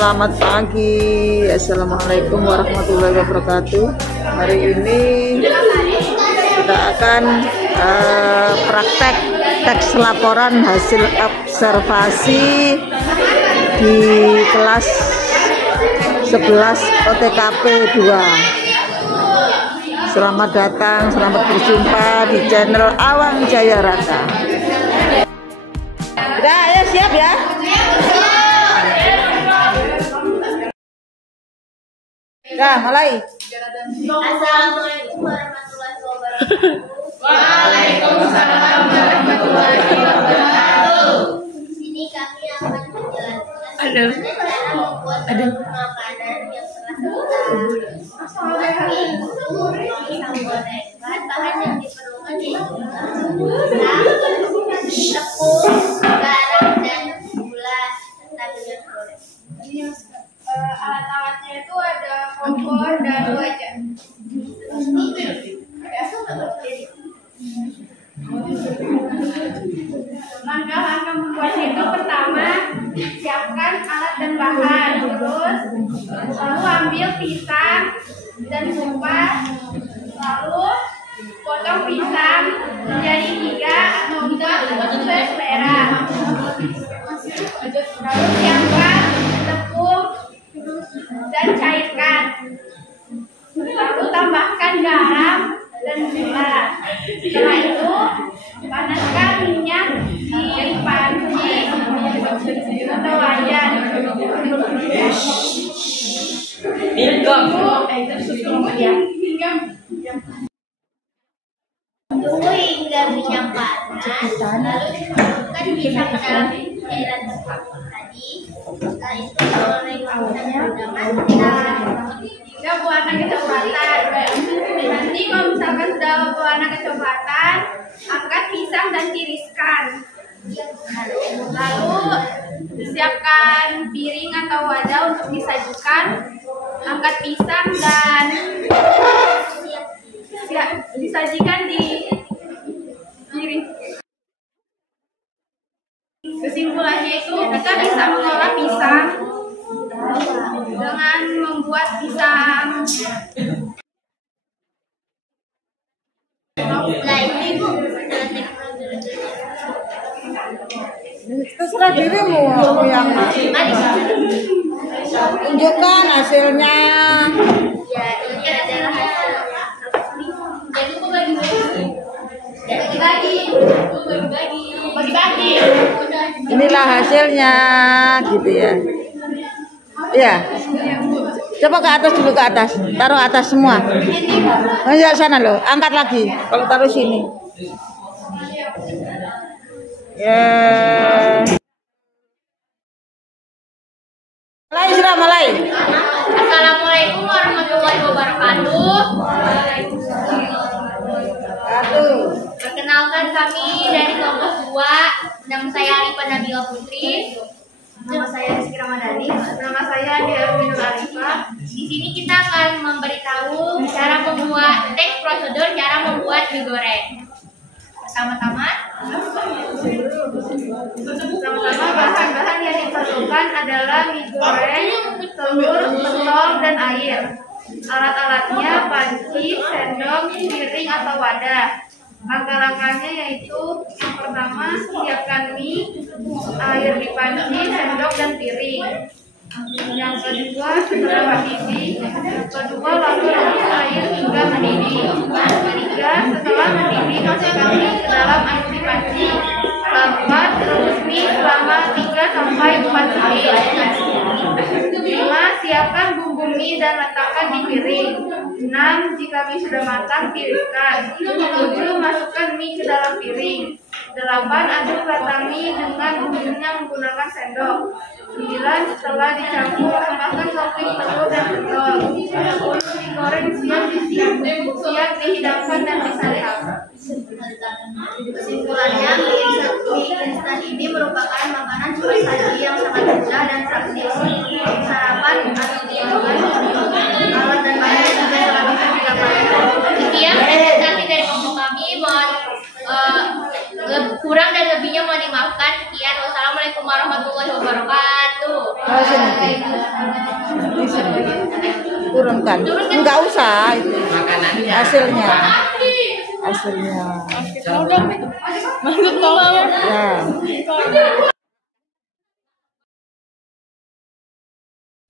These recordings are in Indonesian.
selamat pagi. Assalamualaikum warahmatullahi wabarakatuh. Hari ini kita akan praktek teks laporan hasil observasi di kelas 11 OTKP 2. Selamat datang, selamat berjumpa di channel Awang Jaya Raka. Udah, ayo siap ya. Nah, mulai. Assalamualaikum warahmatullahi wabarakatuh. Waalaikumsalam warahmatullahi wabarakatuh. Di sini kami akan menjelaskan cara membuat makanan yang telah bahan yang diperlukan yaitu tepung, garam, dan gula serta minyak goreng. Alat-alatnya itu ada kompor dan wajan. Langkah-langkah membuatnya itu pertama siapkan alat dan bahan, terus lalu ambil pisang dan kupas, lalu potong pisang menjadi 3 atau 4 sesuai selera. Lalu siapkan tepung dan cairkan, lalu tambahkan garam dan gula. Setelah itu panaskan minyak di panci atau wajan. Tunggu hingga minyak panas, lalu masukkan pisang ke dalam cairan tepung tadi. Setelah itu goreng menggunakan Hingga berwarna kecoklatan. Nanti kalau misalkan sudah berwarna kecoklatan, angkat pisang dan tiriskan. Lalu siapkan piring atau wadah untuk disajikan. Angkat pisang dan disajikan di piring. Kesimpulannya itu kita bisa mengolah pisang dengan membuat pisang. Nah ini Bu, Terserah dirimu yang tunjukkan hasilnya. ya ini adalah hasil. Jadi aku bagi-bagi. Inilah hasilnya, gitu ya. Iya. Coba ke atas dulu, ke atas. Taruh atas semua. Oh ya, sana loh. Angkat lagi. Kalau taruh sini. Ya. Mulai sudah mulai. Assalamualaikum warahmatullahi wabarakatuh. Perkenalkan kami dari kelompok 2. Nama saya Arifah Nabila Putri. Nama saya Rizky Ramadhani. Nama saya Arminul Arifah. Di sini kita akan memberitahu cara membuat teks prosedur cara membuat mie goreng. Pertama-tama bahan-bahan yang diperlukan adalah mie goreng, telur, pentol, dan air. Alat-alatnya panci, sendok, piring atau wadah. Langkah-langkahnya yaitu yang pertama siapkan mie, air di panci, sendok, dan piring. Yang kedua setelah mendidih, lalu rebus air hingga mendidih. Ketiga setelah mendidih masukkan mie ke dalam air di panci. Keempat rebus mie selama 3 sampai 4 menit. 5. Siapkan bumbu mie dan letakkan di piring. 6. Jika mie sudah matang, tiriskan. 7. Masukkan mie ke dalam piring. 8. Aduk rata mie dengan bumbunya menggunakan sendok. 9. Setelah dicampur, tambahkan topping telur dan pentol. 10. Mie goreng siap dihidangkan dan disantap. kesimpulannya mie instan ini merupakan makanan cepat saji yang sangat mudah dan praktis. Sarapan atau dimakan alat dan bahan juga sangat bisa dilakukan. Sekian presentasi dari kelompok kami. Mohon kurang dan lebihnya mohon dimaafkan. Sekian, wassalamualaikum warahmatullahi wabarakatuh. turunkan. Enggak usah itu. Hasilnya. Masuk tolong. Ya.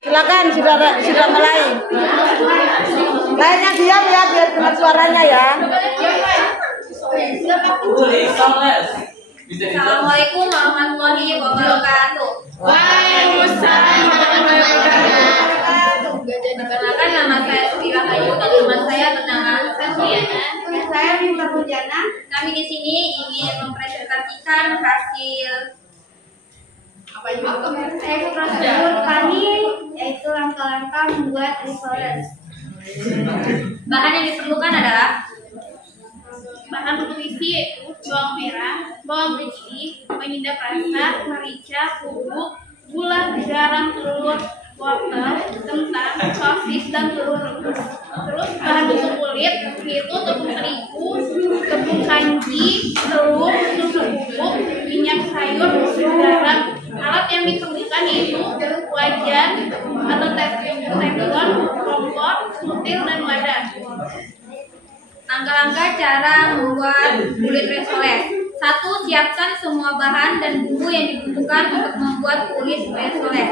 Silakan sudah mulai. Lainnya diam ya biar dengar suaranya ya. Assalamualaikum warahmatullahi wabarakatuh. Waalaikumsalam warahmatullahi wabarakatuh. Perkenalkan, nama saya Sri Rahayu dan teman saya bernama Febriana. Saya Bima Pujana. Kami di sini ingin mempresentasikan hasil prosedur kami yaitu langkah-langkah membuat risoles. bahan yang diperlukan adalah Bahan berisi yaitu bawang merah, bawang putih, penyedap rasa, merica, bubuk, gula, garam, telur, wortel, kentang, sosis, dan telur rebus. Terus bahan untuk kulit yaitu tepung terigu, tepung kanji, telur, susu bubuk, minyak sayur, garam. Alat yang diperlukan yaitu wajan atau teflon, kompor, sutil, dan wadah. langkah-langkah cara membuat kulit risoles. 1. Siapkan semua bahan dan bumbu yang dibutuhkan untuk membuat kulit risoles.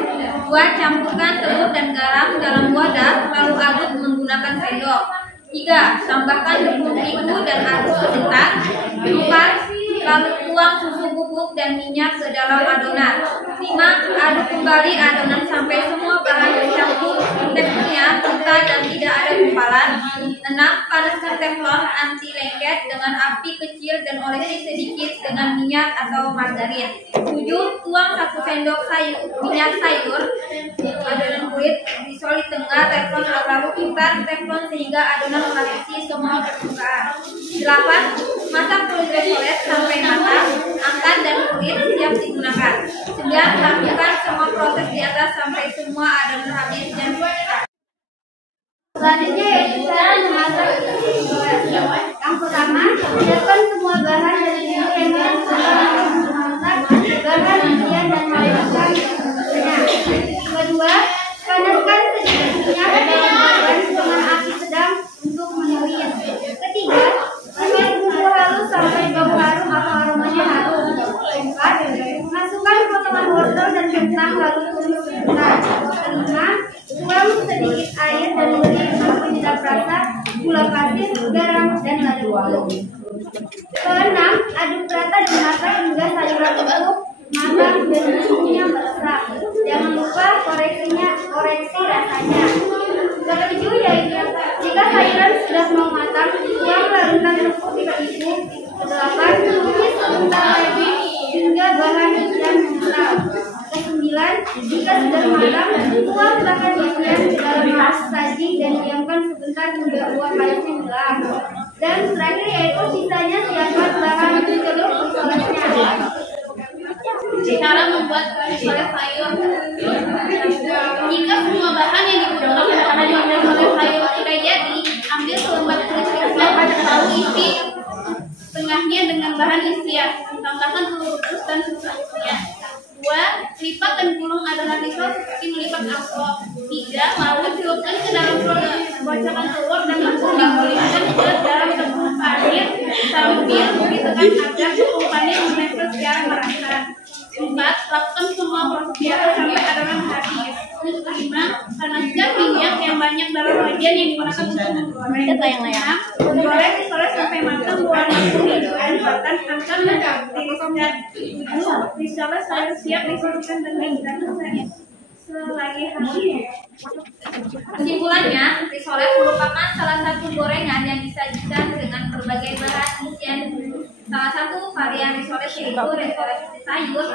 2. Campurkan telur dan garam dalam wadah, lalu aduk menggunakan sendok. 3. Tambahkan tepung terigu dan aduk sebentar. 4. Lalu tuang susu bubuk dan minyak ke dalam adonan. 5. Aduk kembali adonan sampai semua bahan tercampur, teksturnya rata dan tidak ada gumpalan. 6. Panaskan teflon anti lengket dengan api kecil dan olesi sedikit dengan minyak atau margarin. 7. Tuang 1 sendok minyak sayur adonan kulit risol di tengah teflon, lalu putar teflon sehingga adonan melapisi semua permukaan. 8. Masak kulit risoles sampai matang, angkat dan kulit siap digunakan. 9. Lakukan semua proses di atas sampai semua adonan habis dan selesai. Selanjutnya yaitu cara memasak risoles. Yang pertama, siapkan semua bahan dan bumbu yang diperlukan untuk memasak bahan isian dan meletakkan bumbunya. Kedua, panaskan sedikit minyak dalam wajan dengan api sedang untuk menumis. Ketiga, tumis bumbu halus sampai bau harum atau aromanya harum. 4. Masukkan potongan wortel dan kentang lalu tumis sebentar. 5. Tuang sedikit air dan beri penyedap rasa, gula pasir, garam, dan lada bubuk. 6. Aduk rata dan masak hingga sayuran empuk, matang, dan bumbunya meresap. Jangan lupa koreksi rasanya. 7. Yaitu jika sayuran sudah mau matang, tuang larutan tepung terigu. 8. Tumis sebentar lagi hingga bahan isian mengental. 9. Jika sudah matang, tuang bahan isian ke dalam nasi saji dan diamkan sebentar hingga uap panasnya hilang. Dan terakhir yaitu sisanya siapkan bahan telur risolesnya. Cara membuat risoles sayur. Jika semua bahan yang dibutuhkan untuk risoles sayur sudah jadi, ambil selembar kulit risol lalu isi tengahnya dengan bahan isian. Tambahkan telur rebus dan susunya. 2. Lipat dan gulung adonan risol seperti melipat amplop. 3. Lalu celupkan ke dalam bocakan telur dan langsung digulingkan ke dalam tepung panir sambil ditekan agar tepung panir menempel secara merata. 4. Lakukan semua proses biasa sampai adonan habis. 5. Panaskan minyak yang banyak dalam wajan yang digunakan untuk menggoreng. 6. Goreng risoles sampai matang berwarna kuning kecoklatan, angkat dan tiriskan. 7. Risoles sayur siap disajikan dengan hidangan selagi hangat. Kesimpulannya, risoles merupakan salah satu gorengan yang disajikan dengan berbagai bahan isian. Salah satu varian risoles yaitu risoles sayur.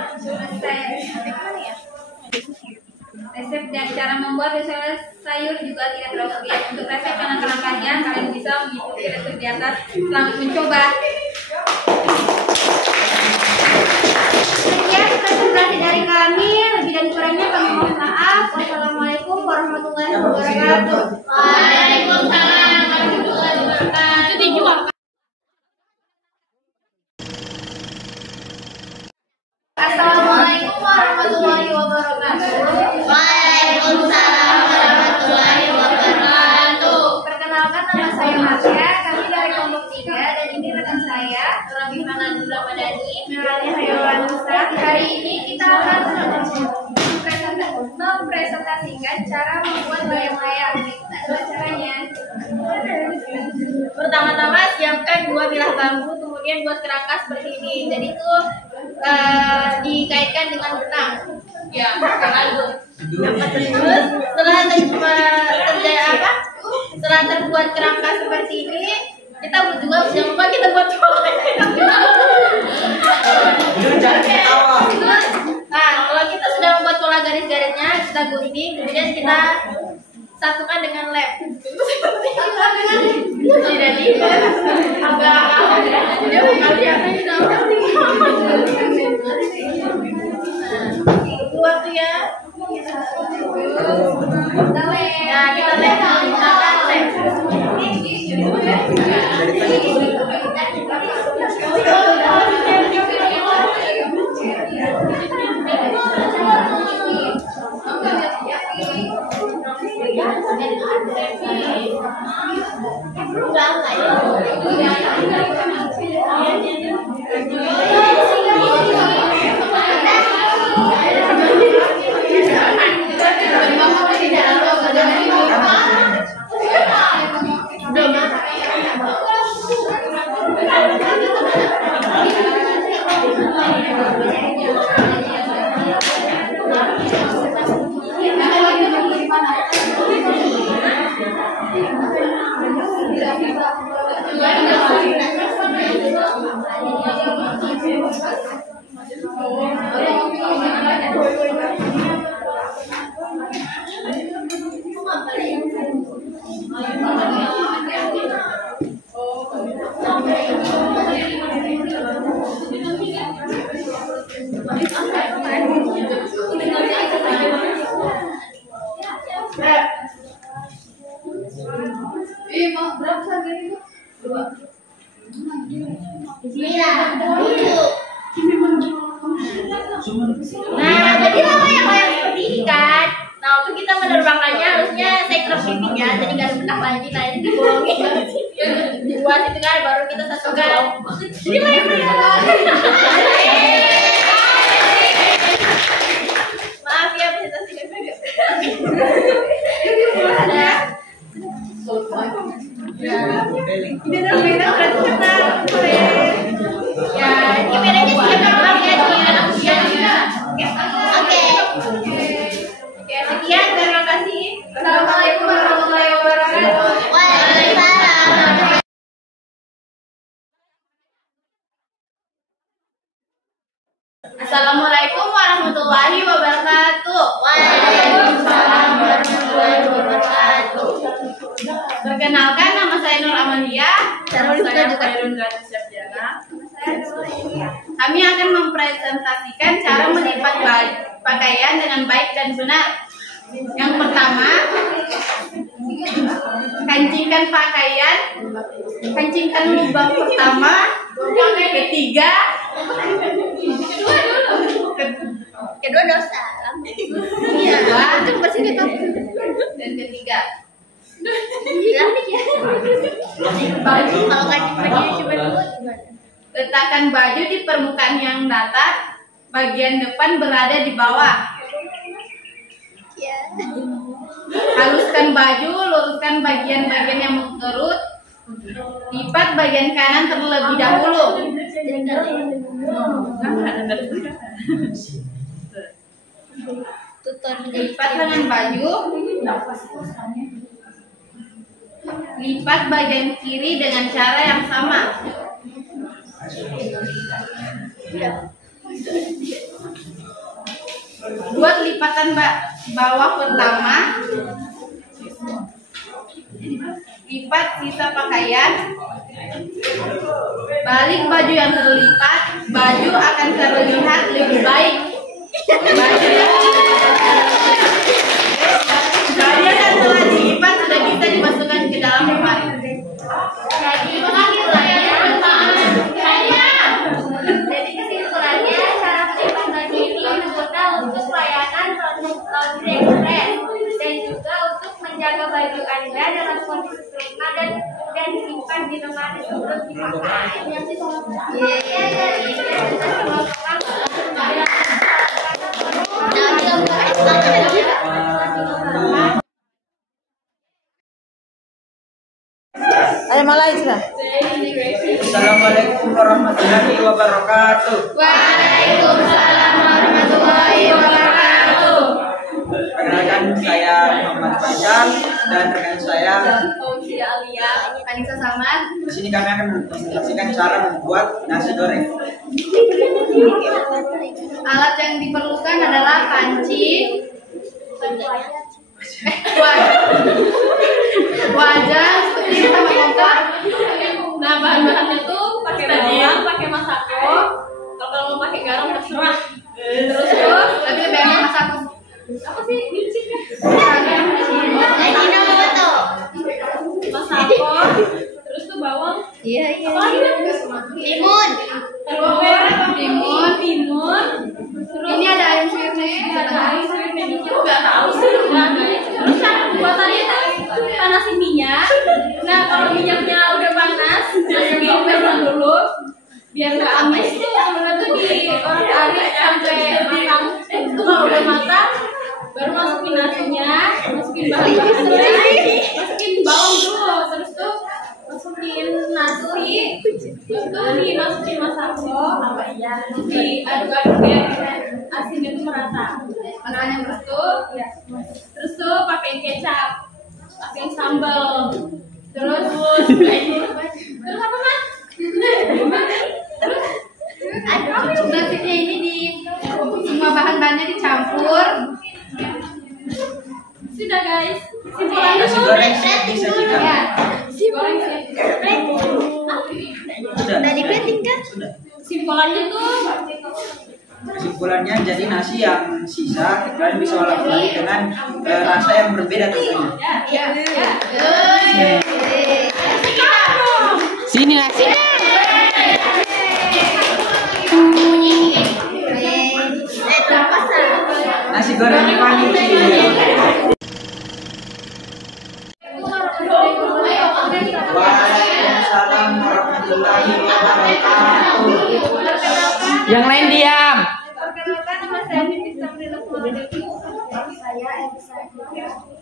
Resep dan cara membuat risoles sayur juga tidak terlalu sulit. Untuk resep dan langkah-langkahnya, kalian bisa mengikuti resep di atas. Selamat mencoba. Sekian presentasi dari kami. Lebih dan kurangnya kami mohon maaf. Wassalamualaikum warahmatullahi wabarakatuh. Waalaikumsalam warahmatullahi wabarakatuh. Assalamualaikum warahmatullahi wabarakatuh. Waalaikumsalam warahmatullahi wabarakatuh. Ramadhani Melani Hayawanusa. Hari ini kita akan mempresentasikan cara membuat layang-layang. Ada caranya. Pertama-tama siapkan 2 bilah bambu, kemudian buat kerangka seperti ini. Jadi itu dikaitkan dengan benang. Ya, terus setelah terbuat kerangka seperti ini, kita juga jangan lupa kita buat pola. Nah, kalau kita sudah membuat pola garis-garisnya, kita gunting, kemudian kita satukan dengan lem. Jadi waktu ya. Nah, kita lem menggunakan lem. Nah, jadi layang-layang seperti ini kan. Nah, untuk kita menerbangkannya harusnya sektor pipinya, jadi nggak ada benang lagi. Nah, ini dibolongin, dibuat itu kan, baru kita satukan. Jadi layang-layang. Maaf ya, presentasi gagal. Ya, ini bedanya sih memang ya Oke, sekian, terima kasih. Assalamualaikum warahmatullahi wabarakatuh. Waalaikumsalam. Assalamualaikum warahmatullahi wabarakatuh. Waalaikumsalam warahmatullahi wabarakatuh. Perkenalkan, nama saya Nur Amalia. Saya Khairun Syabdiana. Kami akan mempresentasikan cara melipat pakaian dengan baik dan benar. Yang pertama, kancingkan lubang pertama, ketiga, kedua dosa, iya, itu bersih dan ketiga. Kalau kancing bajunya cuma 2 gimana? Letakkan baju di permukaan yang datar, bagian depan berada di bawah. Haluskan baju, luruskan bagian-bagian yang mengerut, lipat bagian kanan terlebih dahulu. Lipat lengan baju, lipat bagian kiri dengan cara yang sama. Buat lipatan bawah pertama, lipat sisa pakaian, balik baju yang terlipat, baju akan terlihat lebih baik. Baju yang telah dilipat sudah bisa dimasukkan ke dalam lemari. Jadi kesimpulannya, cara melipat baju ini berguna untuk layanan laundry express dan juga untuk menjaga baju Anda dalam kondisi sempurna dan disimpan di lemari sebelum dipakai. Ayo mulai sudah. Assalamualaikum warahmatullahi wabarakatuh. Waalaikumsalam warahmatullahi wabarakatuh. Perkenalkan, saya Muhammad Fajar dan rekan saya Fauzi Alia, Anissa Samad. di sini kami akan menjelaskan cara membuat nasi goreng. Alat yang diperlukan adalah panci, wajan, setir, sama kompor. Nah, bahan-bahannya tuh pakai bawang, pakai masako. Kalau mau pakai garam terserah. Terus Tapi lebih enak masak. apa sih? Micin kan? Masako. Terus tuh bawang. Iya. Apa lagi? Timun. Timun. Terus Ini ada ayam suwirnya. ada air suwirnya dikit. Nggak tahu sih. Nah, terus cara pembuatannya tuh panasin minyak. Nah, kalau minyaknya udah panas, masukin garam dulu. Biar nggak amis tuh sebenarnya tuh diorek-arik sampai matang. Itu kalau udah matang, baru masukin nasinya, masukin bahan-bahannya, masukin bawang dulu, terus tuh masukin nasi, terus tuh dimasukin masako, diaduk-aduk biar asinnya tuh merata. Terus tuh pakai kecap, pakai sambal, terus apa mas? Nasinya ini semua bahan-bahannya dicampur. Sudah guys, simpulannya Nasi tuh goreng siap disajikan. Ya. goreng sih. Sudah. kan? Sudah. Simpulannya tuh Kesimpulannya, jadi nasi yang sisa kalian bisa olah kembali dengan rasa yang berbeda tentunya. Sini nasinya. Nasi goreng panci. Waalaikumsalam warahmatullahi wabarakatuh. Yang lain diam. Perkenalkan, nama saya Vivi Samrina Purwodadi.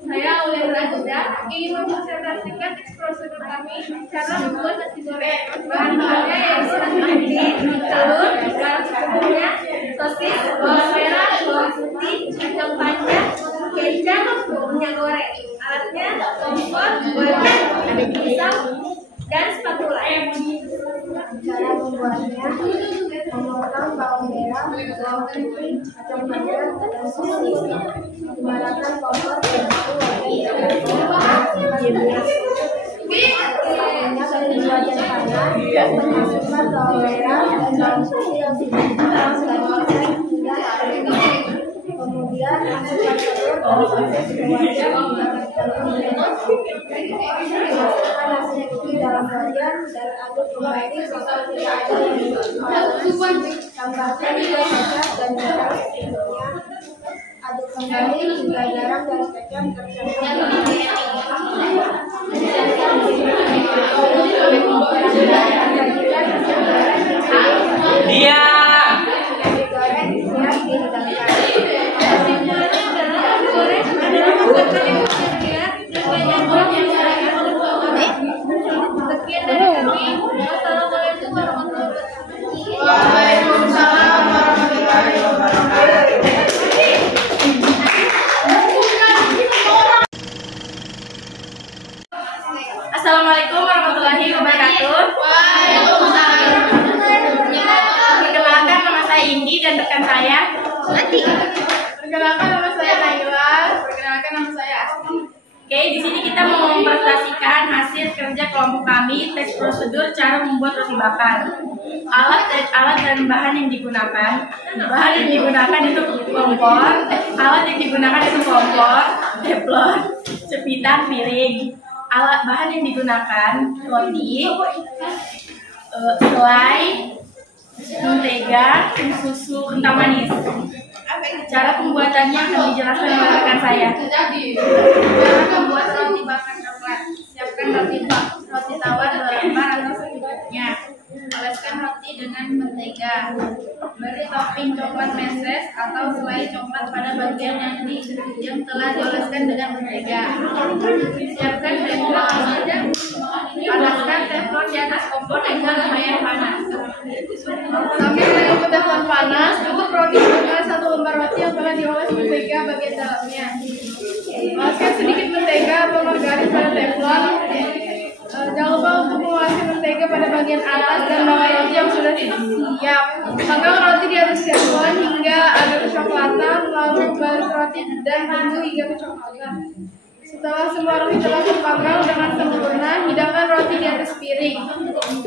Saya Aulia Rajuda ingin mempresentasikan prosedur kami cara membuat nasi goreng. Bahan-bahannya yaitu nasi putih, telur, garam secukupnya, sosis, bawang merah, bawang putih, kacang panjang, kecap, minyak goreng. Alatnya kompor, wajan, pisau, dan spatula. Cara membuatnya, memotong bawang merah, bawang putih, kacang panjang, dan sosis. Menggunakan kompor dan minyak dari wajan panas, memasukkan bawang merah dan bawang putih yang sudah dipotong dan digoreng hingga kering. Kemudian masukkan telur dan sosis ke wajan masukkan nasi putih dalam wajan dan aduk kembali sampai tidak ada yang panas. Tambahkan juga kecap dan garam secukupnya. Aduk kembali hingga garam dan kecap Dia. digoreng siap dihidangkan. Sekian dari kami. Wassalamualaikum warahmatullahi wabarakatuh. Waalaikumsalam warahmatullahi wabarakatuh. Assalamualaikum warahmatullahi wabarakatuh. Perkenalkan, nama saya Indi dan rekan saya. Perkenalkan, nama saya Naila. Perkenalkan, nama saya Asti. Oke, di sini kita mau mempresentasikan hasil kerja kelompok kami, tes prosedur cara membuat roti bakar. Alat dan bahan yang digunakan. Bahan yang digunakan itu kompor. Alat yang digunakan itu kompor, teflon, sepitan, piring. Alat bahan yang digunakan roti, selai, mentega, susu, kental manis. Cara pembuatannya akan dijelaskan oleh rekan saya. Cara membuat roti bakar coklat. roti tawar 2 lembar atau secukupnya. Oleskan roti dengan mentega. Beri topping coklat meses atau selai coklat pada bagian yang telah dioleskan dengan mentega. Siapkan teflon. Panaskan teflon di atas kompor dengan air panas. Sambil menunggu teflon panas, cukup roti dengan 1 lembar roti yang telah dioles mentega bagian dalamnya. Oleskan sedikit mentega atau margarin pada teflon. Jangan lupa untuk mengolesi mentega pada bagian atas dan bawah roti yang sudah siap. Panggang roti di atas teflon hingga agak kecoklatan, lalu baris roti dan tunggu hingga kecoklatan. Setelah semua roti telah terpanggang dengan sempurna, hidangkan roti di atas piring.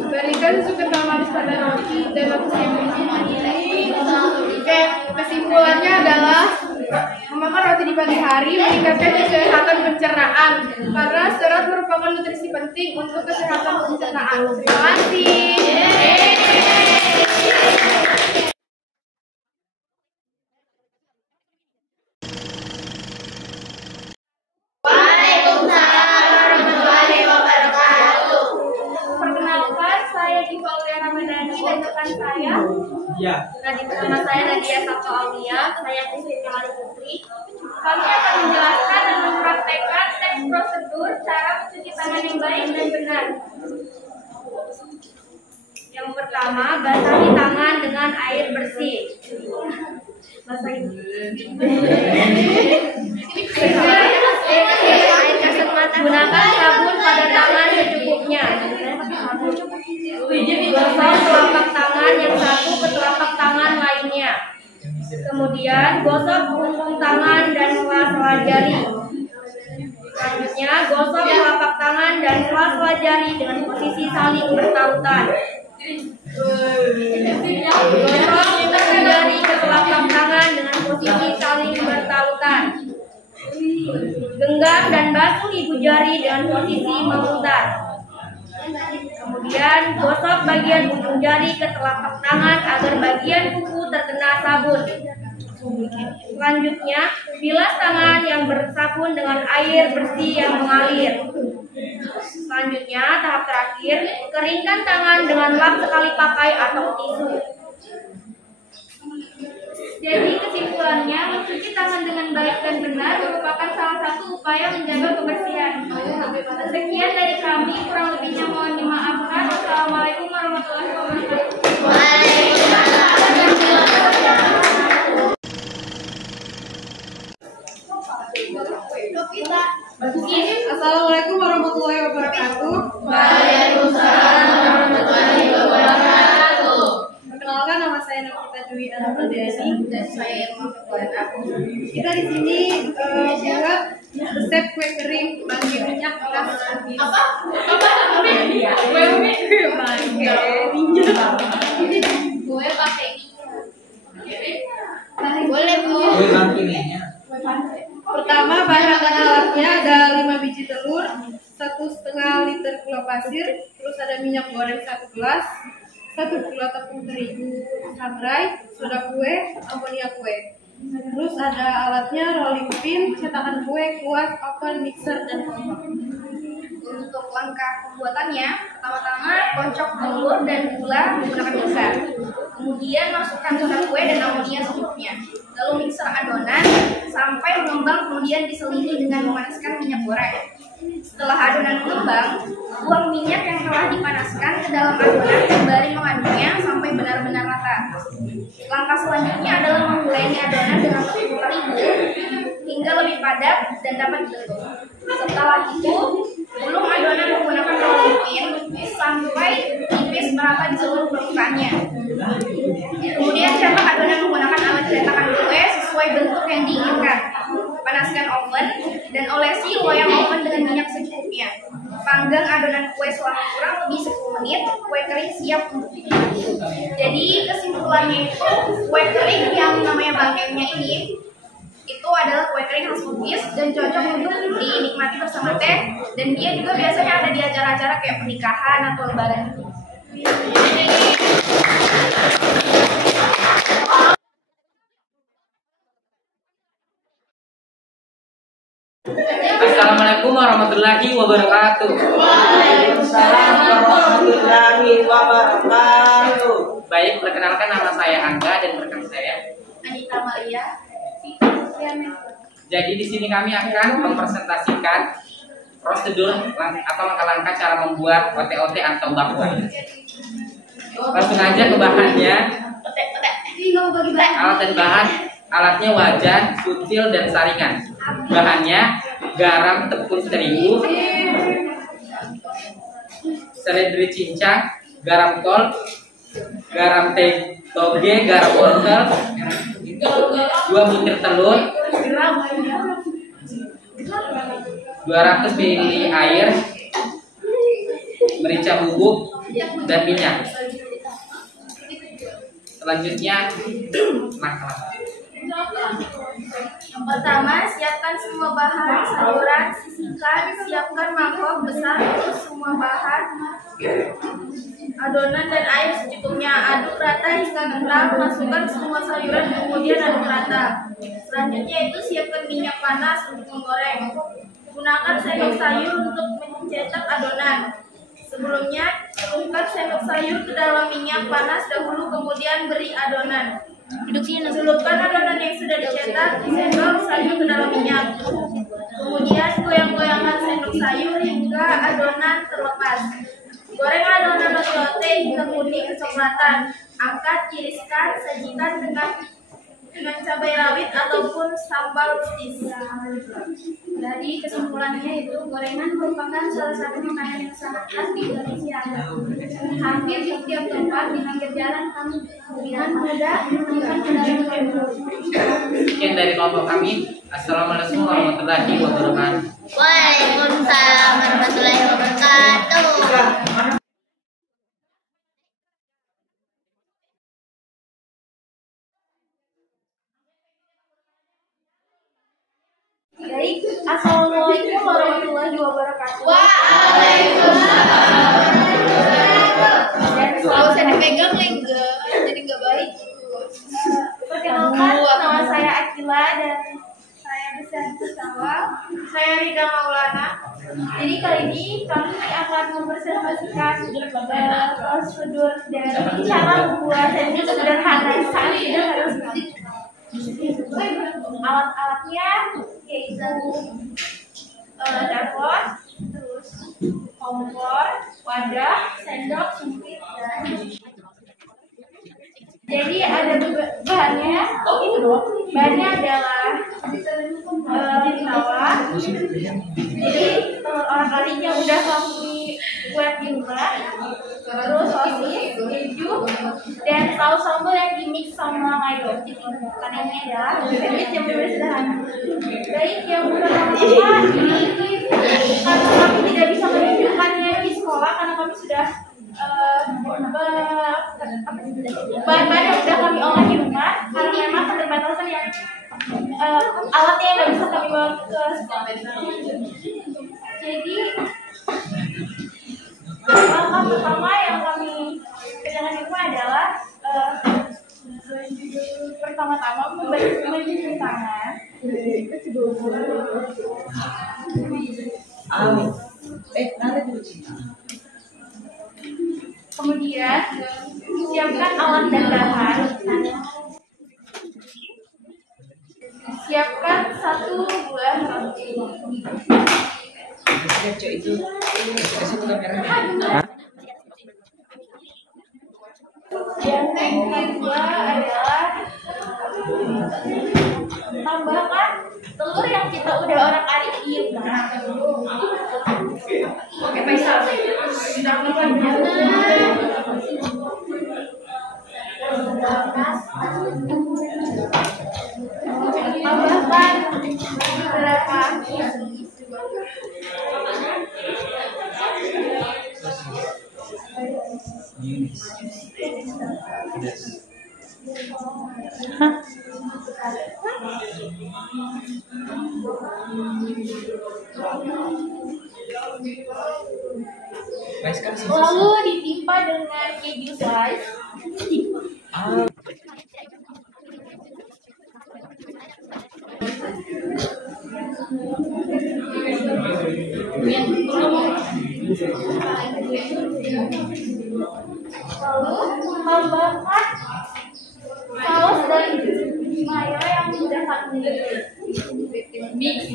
Berikan susu kental manis pada roti dan roti yang Oke, kesimpulannya adalah memakan roti di pagi hari meningkatkan kesehatan pencernaan karena serat merupakan nutrisi penting untuk kesehatan pencernaan. Terima kasih. Perkenalkan, saya Diva Aulia Ramadhani dan rekan saya. Nama saya Nadia Sabto Aulia, saya Christina Mari Putri. Kami akan menjelaskan dan mempraktekkan teks prosedur cara mencuci tangan yang baik dan benar. Yang pertama, basahi tangan dengan air bersih. Gunakan sabun pada tangan secukupnya. Gosok telapak tangan yang satu ke telapak tangan lainnya. Kemudian gosok punggung tangan dan sela-sela jari. Selanjutnya gosok telapak tangan dan sela-sela jari dengan posisi saling bertautan. Gosok ibu jari ke telapak tangan dengan posisi saling bertautan. Genggam dan basuh ibu jari dengan posisi memutar. Kemudian gosok bagian ujung jari ke telapak tangan agar bagian kuku terkena sabun. Selanjutnya, bilas tangan yang bersabun dengan air bersih yang mengalir. Selanjutnya, tahap terakhir, keringkan tangan dengan lap sekali pakai atau tisu. Jadi kesimpulannya, mencuci tangan dengan baik dan benar merupakan salah satu upaya menjaga kebersihan. Sekian dari kami, kurang lebihnya mohon dimaafkan. Wassalamualaikum warahmatullahi wabarakatuh. Assalamualaikum warahmatullahi wabarakatuh. Waalaikumsalam warahmatullahi wabarakatuh. Perkenalkan, nama saya Nafita Dwi Anandani Dan saya Irma Febriana. Kita di sini buat resep kue kering pakai minyak khas Bugis. Gue pakai boleh Bu. Pertama, bahan dan alatnya ada 5 biji telur, 1,5 liter gula pasir, terus ada minyak goreng 1 gelas, 1 kilo tepung terigu sangrai, soda kue, amonia kue. Terus ada alatnya rolling pin, cetakan kue, kuas, oven, mixer, dan kompor. Untuk langkah pembuatannya, pertama-tama kocok telur dan gula menggunakan geser. Kemudian masukkan soda kue dan amonia secukupnya. Lalu mixer adonan sampai mengembang, kemudian diselingi dengan memanaskan minyak goreng. Setelah adonan mengembang, buang minyak yang telah dipanaskan ke dalam adonan, kembali mengaduknya sampai benar-benar rata. Langkah selanjutnya adalah menguleni adonan dengan tepung terigu hingga lebih padat dan dapat dibentuk. Setelah itu, gulung adonan menggunakan rolling pin sampai tipis merata di seluruh permukaannya. Kemudian cetak adonan menggunakan alat cetakan kue sesuai bentuk yang diinginkan. Panaskan oven dan olesi loyang oven dengan minyak secukupnya. Panggang adonan kue selama kurang lebih 10 menit, kue kering siap untuk dinikmati. Jadi kesimpulannya itu, kue kering yang namanya bangkengnya ini itu adalah kue kering khas Bugis dan cocok untuk dinikmati bersama teh, dan dia juga biasanya ada di acara-acara kayak pernikahan atau lebaran gitu. Assalamualaikum warahmatullahi warahmatullahi wabarakatuh. Waalaikumsalam warahmatullahi wabarakatuh. Baik, perkenalkan nama saya Angga dan rekan saya Anita Maria. Jadi di sini kami akan mempresentasikan prosedur atau langkah-langkah cara membuat ote-ote atau bakwan. Langsung aja ke bahannya. Alat dan bahan, alatnya wajan, sutil dan saringan. Bahannya garam tepung terigu, seledri cincang, garam kol, garam toge, garam wortel, 2 butir telur, 200 ml air, merica bubuk, dan minyak. Selanjutnya, Yang pertama, siapkan semua bahan sayuran, sisihkan, siapkan mangkok besar untuk semua bahan, adonan dan air secukupnya. Aduk rata hingga kental, masukkan semua sayuran kemudian aduk rata. Selanjutnya itu siapkan minyak panas untuk menggoreng. Gunakan sendok sayur untuk mencetak adonan. Sebelumnya, celupkan sendok sayur ke dalam minyak panas dahulu, kemudian beri adonan. Celupkan adonan yang sudah dicetak di sendok sayur ke dalam minyak. Kemudian goyang-goyangkan sendok sayur hingga adonan terlepas. Goreng adonan ote-ote hingga kuning kecoklatan. Angkat, tiriskan, sajikan dengan cabai rawit ataupun sambal petis. Jadi kesimpulannya itu gorengan merupakan salah satu makanan yang sangat khas di Indonesia. Hampir di setiap tempat di pinggir jalan kami dengan mudah menemukan kendaraan. sekian dari kelompok kami. Assalamualaikum warahmatullahi wabarakatuh. Waalaikumsalam warahmatullahi wabarakatuh. Baik, assalamualaikum warahmatullahi wabarakatuh. Dan selalu saya dipegang lengga, jadi nggak baik. Perkenalkan, nama saya Akila dan saya bisa bersama. Saya Rida Maulana. Jadi kali ini kami akan mempresentasikan prosedur dan cara membuat sandwich sederhana alat-alatnya yaitu dapur, terus kompor, wadah, sendok, sumpit, dan jadi ada bahannya. Bahannya adalah tawa. Jadi orang kali yang udah kami buat di rumah, terus sosis, keju, dan saus sambal yang dimix sama mayo. Jadi karena ini adalah sandwich yang berbeda sederhana. Baik, yang pertama ini karena kami tidak bisa menunjukkannya di sekolah karena kami sudah bahan-bahan yang sudah kami olah di rumah karena memang keterbatasan yang alatnya yang nggak bisa kami bawa ke sekolah. Jadi langkah pertama yang kami kerjakan di rumah adalah pertama-tama mencuci tangan. Kemudian siapkan alat dan bahan. Siapkan 1 buah roti. Yang kedua adalah tambahkan telur yang kita udah orak-arik di rumah. Oke, Faisal. Tambahkan beberapa lalu ditimpa dengan keju slice. Lalu tambahkan saus dan mayo yang sudah kami mix.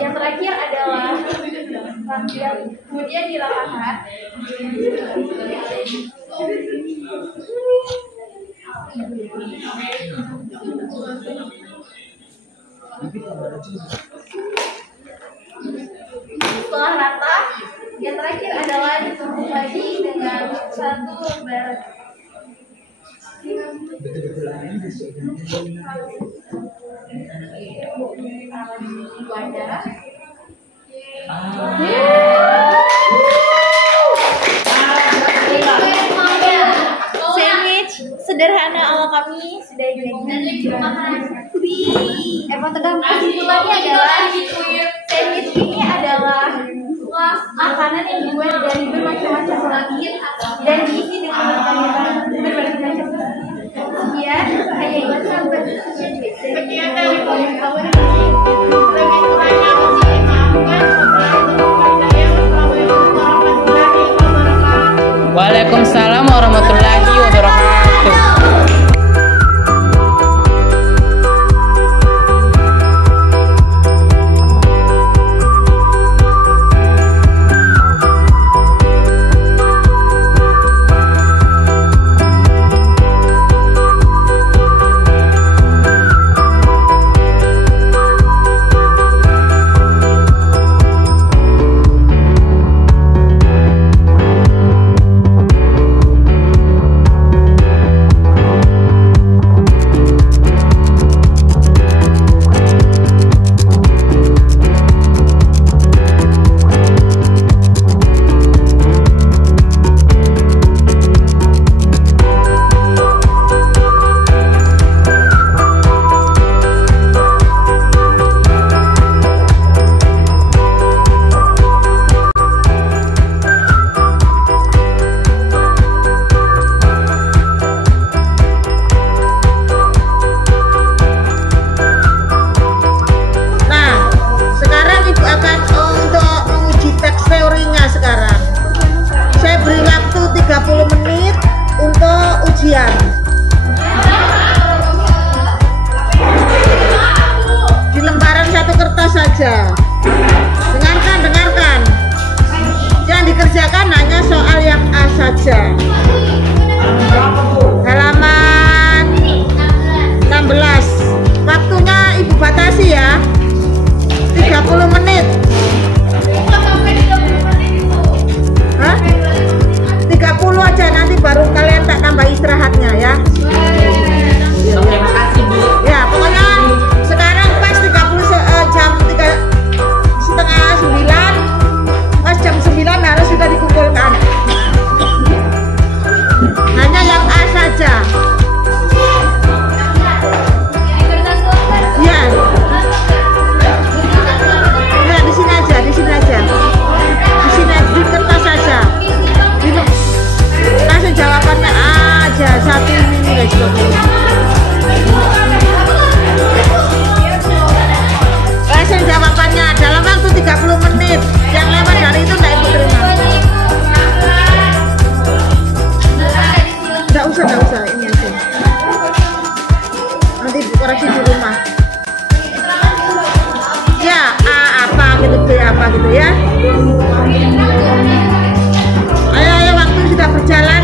Yang terakhir adalah kemudian diratakan. Setelah rata, yang terakhir adalah ditumbuk lagi dengan satu lembar wadah. Sandwich sederhana ala kami sudah jadi. Emang tegang. Kesimpulannya adalah sandwich ini adalah makanan yang dibuat dari bermacam-macam bahan dan diisi dengan berbagai macam. Sekian, hanya itu sampai sekian dari kawan-kawan. Lebih kurangnya kami maafkan. Waalaikumsalam warahmatullahi wabarakatuh. Di lembaran satu kertas saja. Dengarkan. Yang dikerjakan hanya soal yang A saja. Halaman 16. Waktunya Ibu batasi ya. 30 menit. Hah? 30 aja, nanti baru kalian tak tambah istirahatnya ya. Terima kasih Bu. Ya, pokoknya sekarang pas 30 jam 8:30, pas jam 9 harus sudah dikumpulkan. Hanya yang A saja. Ya. Ya, di sini aja. Di sini di kertas saja. Kasih jawabannya aja satu ini guys. Kasih jawabannya dalam waktu 30 menit. Yang lewat dari itu enggak Ibu terima. Enggak usah ini aja. Nanti Ibu koreksi di rumah. Ya, A apa gitu, B apa gitu ya. Ayo, waktu sudah berjalan.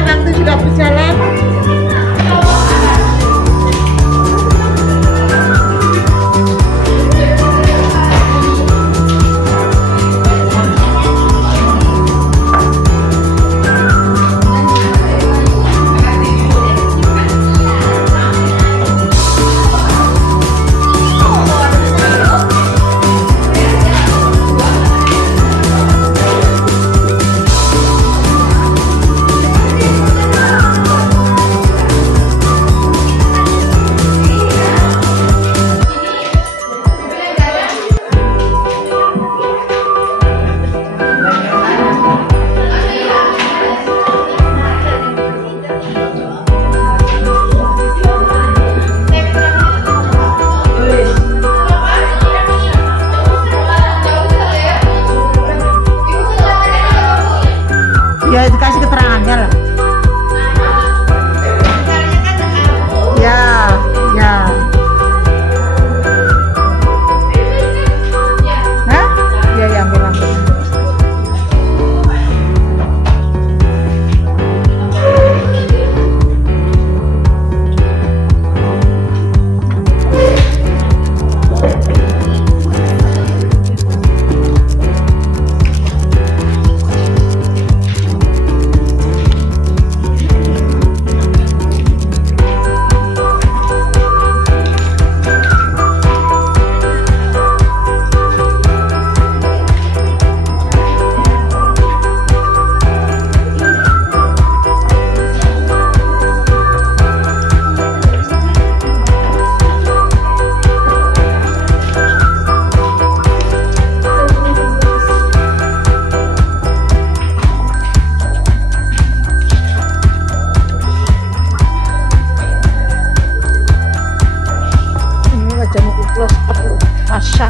close up Masya,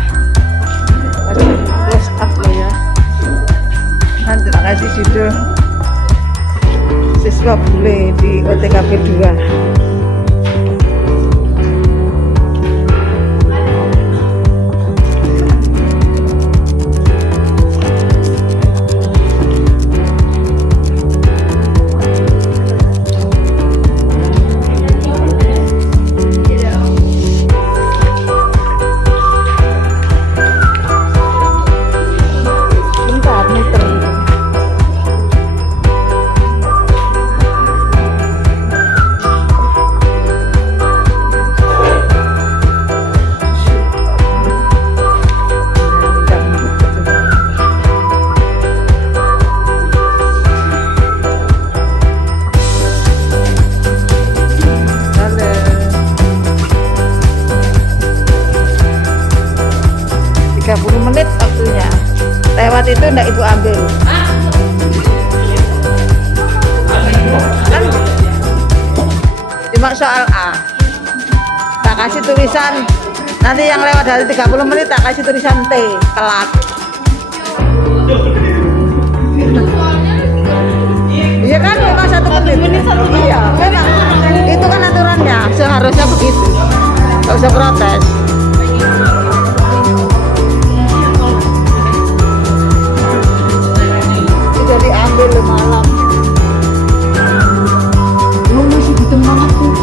close up lo ya. Nanti tak kasih judul siswa bule di OTKP 2. Waktunya lewat itu ndak ibu ambil kan cuma soal A tak kasih tulisan, nanti yang lewat dari 30 menit tak kasih tulisan T telat. Iya kan memang 1 menit. Iya memang itu kan aturannya, seharusnya begitu, nggak usah protes. Jadi ambil malam. Lu masih di tengah tuh.